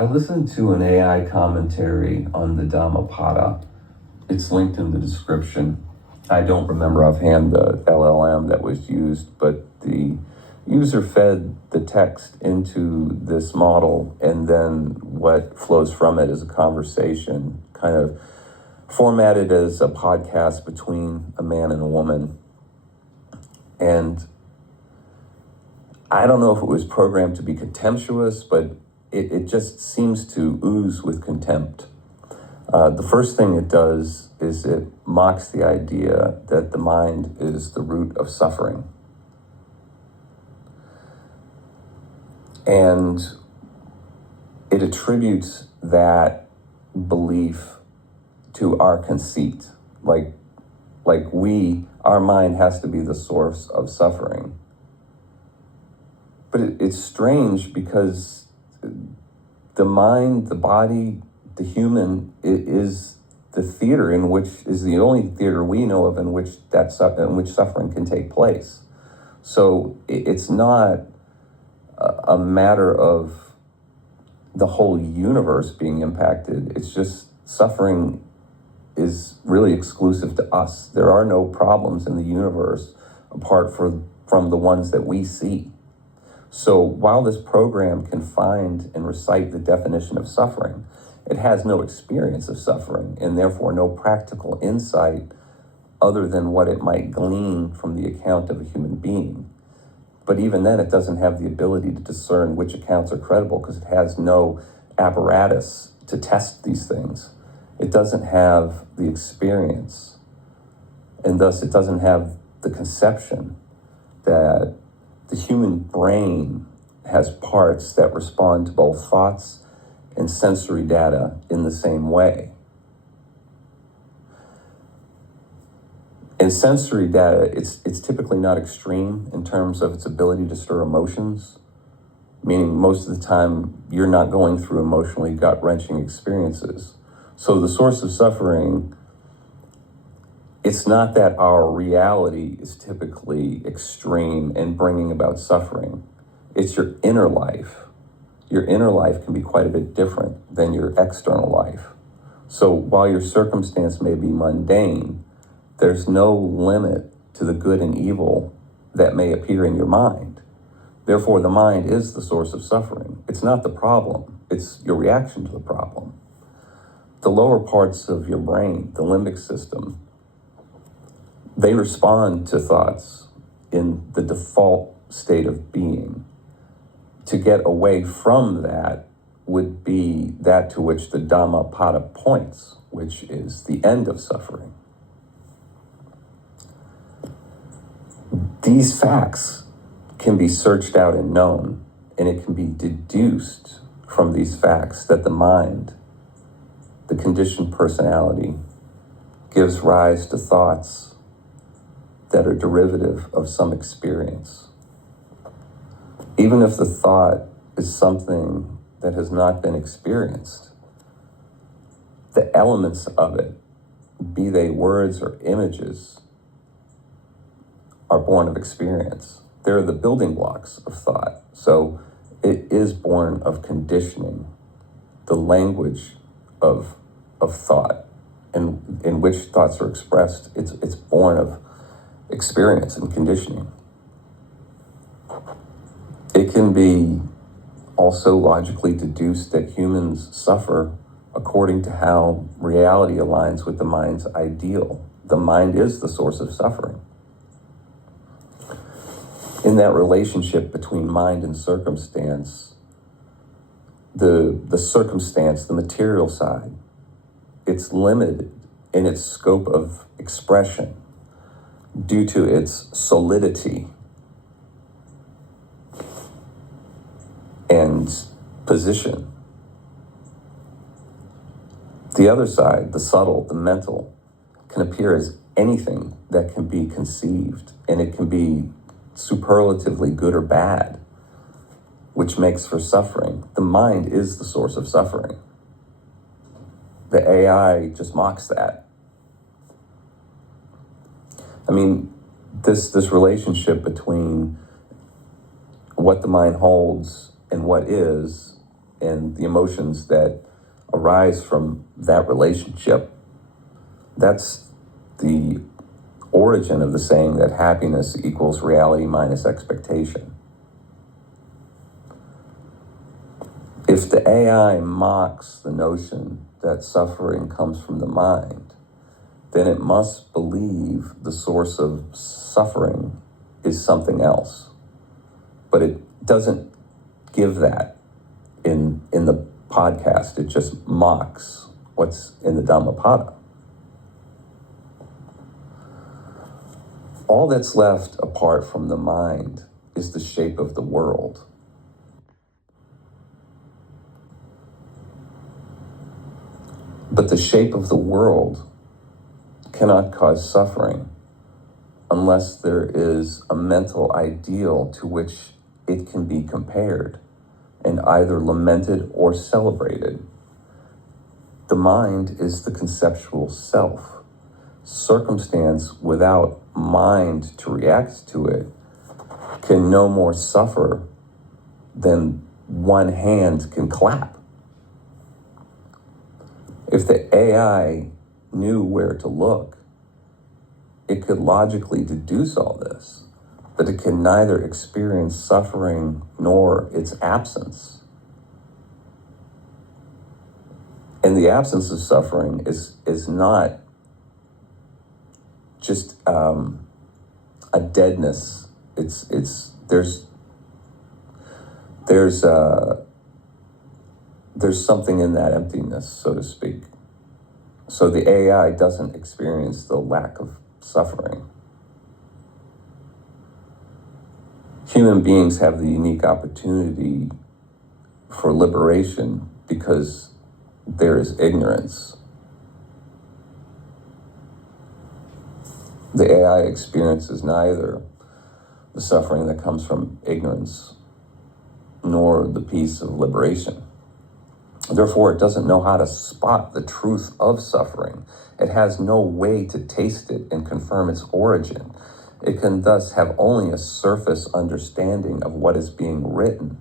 I listened to an AI commentary on the Dhammapada. It's linked in the description. I don't remember offhand the LLM that was used, but the user fed the text into this model, and then what flows from it is a conversation, kind of formatted as a podcast between a man and a woman. And I don't know if it was programmed to be contemptuous, but it just seems to ooze with contempt. The first thing it does is it mocks the idea that the mind is the root of suffering. And it attributes that belief to our conceit. Like our mind has to be the source of suffering. But it's strange because the mind, the body, the human is the theater in which is the only theater we know of in which suffering can take place. So it's not a matter of the whole universe being impacted. It's just suffering is really exclusive to us. There are no problems in the universe apart from the ones that we see. So while this program can find and recite the definition of suffering, it has no experience of suffering and therefore no practical insight other than what it might glean from the account of a human being. But even then, it doesn't have the ability to discern which accounts are credible because it has no apparatus to test these things. It doesn't have the experience, and thus it doesn't have the conception that the human brain has parts that respond to both thoughts and sensory data in the same way. In sensory data, it's typically not extreme in terms of its ability to stir emotions, meaning most of the time you're not going through emotionally gut-wrenching experiences. So the source of suffering, it's not that our reality is typically extreme and bringing about suffering. It's your inner life. Your inner life can be quite a bit different than your external life. So while your circumstance may be mundane, there's no limit to the good and evil that may appear in your mind. Therefore, the mind is the source of suffering. It's not the problem, it's your reaction to the problem. The lower parts of your brain, the limbic system, they respond to thoughts in the default state of being. To get away from that would be that to which the Dhammapada points, which is the end of suffering. These facts can be searched out and known, and it can be deduced from these facts that the mind, the conditioned personality, gives rise to thoughts that are derivative of some experience. Even if the thought is something that has not been experienced, the elements of it, be they words or images, are born of experience. They're the building blocks of thought. So it is born of conditioning, the language of thought, and in which thoughts are expressed. It's born of experience and conditioning. It can be also logically deduced that humans suffer according to how reality aligns with the mind's ideal. The mind is the source of suffering. In that relationship between mind and circumstance, the circumstance, the material side, it's limited in its scope of expression due to its solidity and position. The other side, the subtle, the mental, can appear as anything that can be conceived, and it can be superlatively good or bad, which makes for suffering. The mind is the source of suffering. The AI just mocks that. I mean, this relationship between what the mind holds and what is and the emotions that arise from that relationship. That's the origin of the saying that happiness equals reality minus expectation. If the AI mocks the notion that suffering comes from the mind, then it must believe the source of suffering is something else. But it doesn't give that in the podcast. It just mocks what's in the Dhammapada. All that's left apart from the mind is the shape of the world. But the shape of the world cannot cause suffering unless there is a mental ideal to which it can be compared and either lamented or celebrated. The mind is the conceptual self. Circumstance without mind to react to it can no more suffer than one hand can clap. If the AI knew where to look, it could logically deduce all this, but it can neither experience suffering nor its absence. And the absence of suffering is not just a deadness. There's something in that emptiness, so to speak. So the AI doesn't experience the lack of suffering. Human beings have the unique opportunity for liberation because there is ignorance. The AI experiences neither the suffering that comes from ignorance nor the peace of liberation. Therefore, it doesn't know how to spot the truth of suffering. It has no way to taste it and confirm its origin. It can thus have only a surface understanding of what is being written,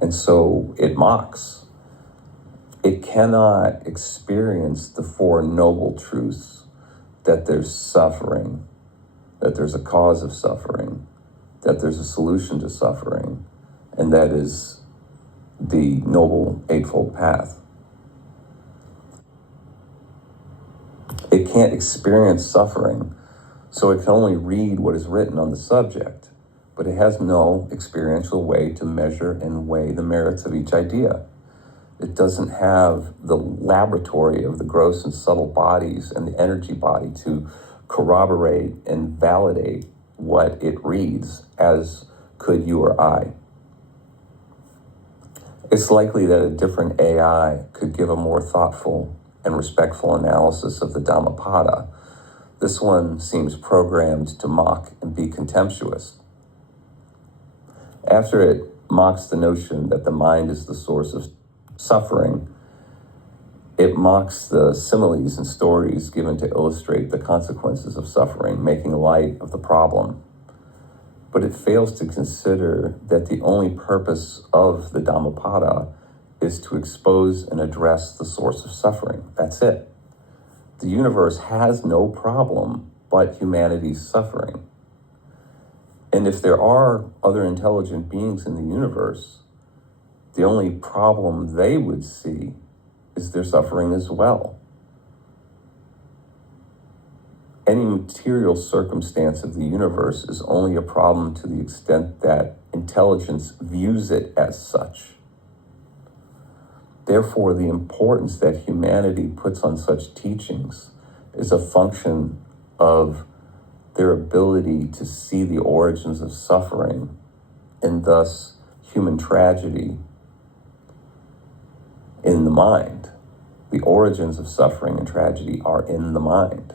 and so it mocks. It cannot experience the Four Noble Truths, that there's suffering, that there's a cause of suffering, that there's a solution to suffering, and that is the Noble Eightfold Path. It can't experience suffering, so it can only read what is written on the subject, but it has no experiential way to measure and weigh the merits of each idea. It doesn't have the laboratory of the gross and subtle bodies and the energy body to corroborate and validate what it reads, as could you or I. It's likely that a different AI could give a more thoughtful and respectful analysis of the Dhammapada. This one seems programmed to mock and be contemptuous. After it mocks the notion that the mind is the source of suffering, it mocks the similes and stories given to illustrate the consequences of suffering, making light of the problem. But it fails to consider that the only purpose of the Dhammapada is to expose and address the source of suffering. That's it. The universe has no problem but humanity's suffering. And if there are other intelligent beings in the universe, the only problem they would see is their suffering as well. Any material circumstance of the universe is only a problem to the extent that intelligence views it as such. Therefore, the importance that humanity puts on such teachings is a function of their ability to see the origins of suffering and thus human tragedy in the mind. The origins of suffering and tragedy are in the mind.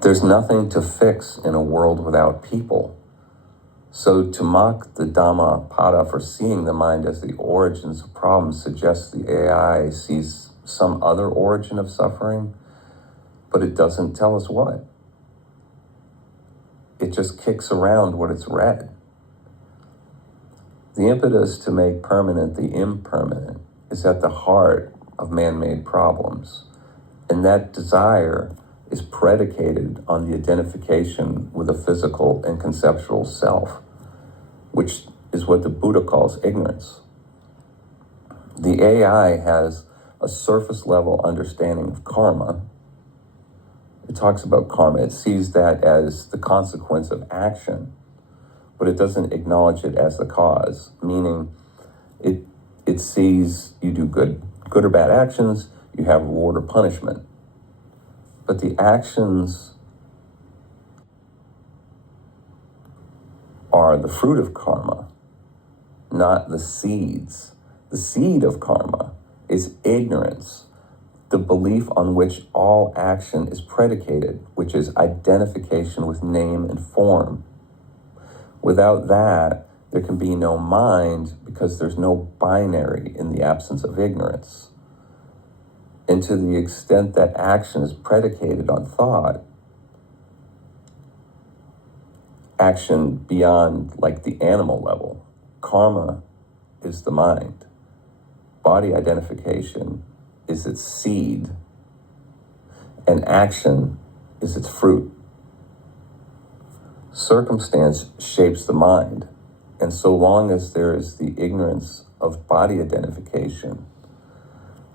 There's nothing to fix in a world without people. So to mock the Dhammapada for seeing the mind as the origins of problems suggests the AI sees some other origin of suffering, but it doesn't tell us what. It just kicks around what it's read. The impetus to make permanent the impermanent is at the heart of man-made problems, and that desire is predicated on the identification with a physical and conceptual self, which is what the Buddha calls ignorance. The AI has a surface level understanding of karma. It talks about karma. It sees that as the consequence of action, but it doesn't acknowledge it as the cause, meaning it sees you do good or bad actions, you have reward or punishment. But the actions are the fruit of karma, not the seeds. The seed of karma is ignorance, the belief on which all action is predicated, which is identification with name and form. Without that, there can be no mind because there's no binary in the absence of ignorance. And to the extent that action is predicated on thought, action beyond like the animal level, karma is the mind. Body identification is its seed, and action is its fruit. Circumstance shapes the mind, and so long as there is the ignorance of body identification,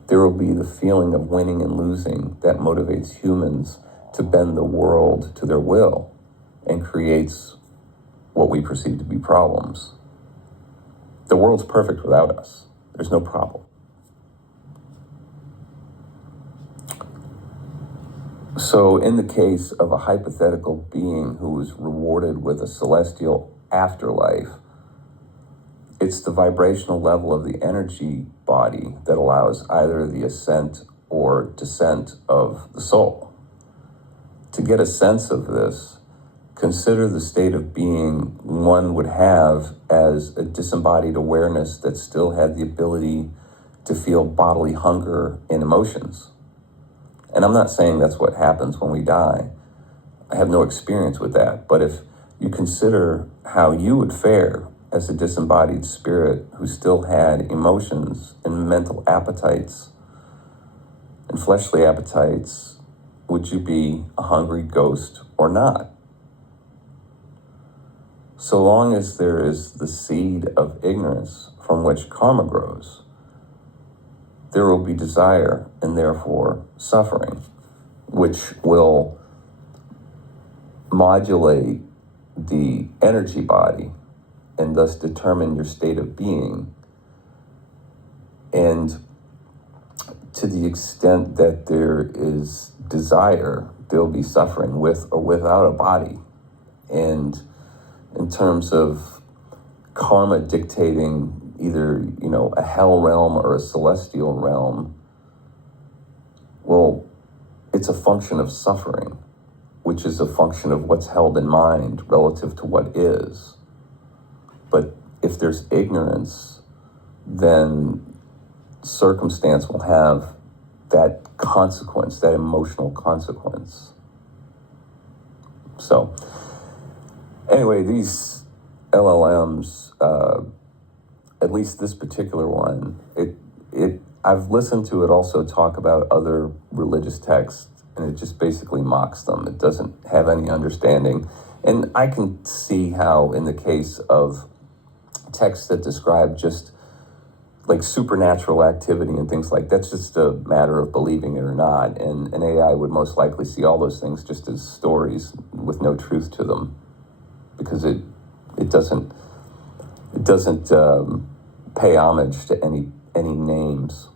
there will be the feeling of winning and losing that motivates humans to bend the world to their will and creates what we perceive to be problems. The world's perfect without us. There's no problem. So in the case of a hypothetical being who is rewarded with a celestial afterlife, it's the vibrational level of the energy body that allows either the ascent or descent of the soul. To get a sense of this, consider the state of being one would have as a disembodied awareness that still had the ability to feel bodily hunger and emotions. And I'm not saying that's what happens when we die. I have no experience with that. But if you consider how you would fare as a disembodied spirit who still had emotions and mental appetites and fleshly appetites, would you be a hungry ghost or not? So long as there is the seed of ignorance from which karma grows, there will be desire and therefore suffering, which will modulate the energy body and thus determine your state of being. And to the extent that there is desire, there'll be suffering with or without a body. And in terms of karma dictating either, a hell realm or a celestial realm, well, it's a function of suffering, which is a function of what's held in mind relative to what is. But if there's ignorance, then circumstance will have that consequence, that emotional consequence. So, anyway, these LLMs, at least this particular one, I've listened to it also talk about other religious texts, and it just basically mocks them. It doesn't have any understanding. And I can see how in the case of texts that describe just like supernatural activity and things like that's just a matter of believing it or not. And an AI would most likely see all those things just as stories with no truth to them, because it doesn't pay homage to any names.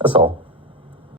That's all.